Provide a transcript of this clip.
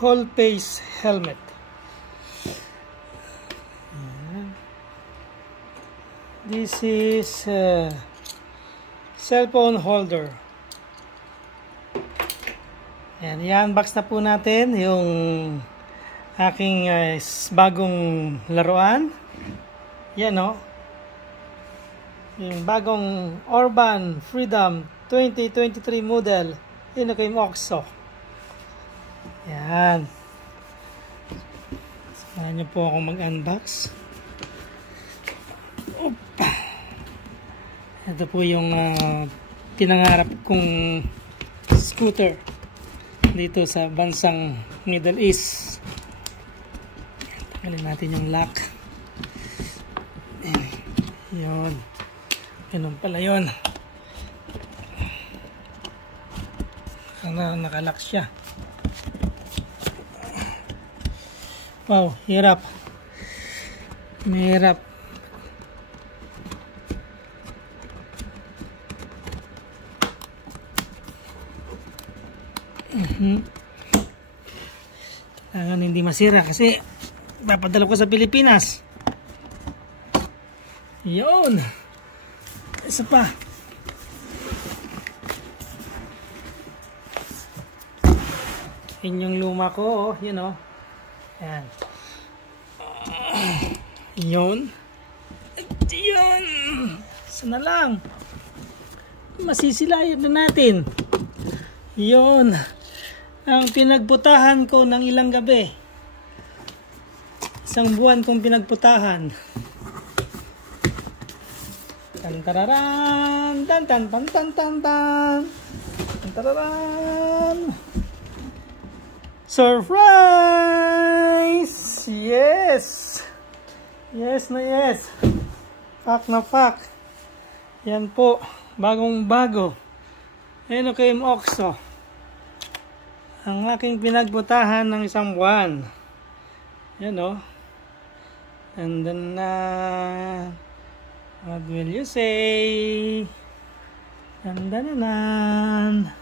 whole face helmet. This is cellphone holder. Ayan, i-unbox na po natin yung aking bagong laruan. Yan o. Yung bagong Urban Freedom 2023 model Inokim OXO. Yan. Samahan niyo po akong mag-unbox. Ito po yung pinangarap kong scooter dito sa bansang Middle East. Tanggalin natin yung lock. Yun. Ganun pala yun. Nakalock siya. Wow, hirap. Mahirap. Kailangan hindi masira kasi papadala ko sa Pilipinas. Yun. Isa pa. Yun yung luma ko. Yun o. Yan. Yun. Yun. Sana lang. Masisilayan na natin. Yun. Ang pinagbutahan ko ng ilang gabi. Isang buwan kong pinagputahan. Tantararan, tan tan tan tan tan tan. Tantararan. Surprise! Yes. Yes na yes. Pack na pack. Yan po, bagong bago. Inokim OXO. Ang aking pinagbutahan ng isang buwan. Yan o. And then what will you say? Dandanan.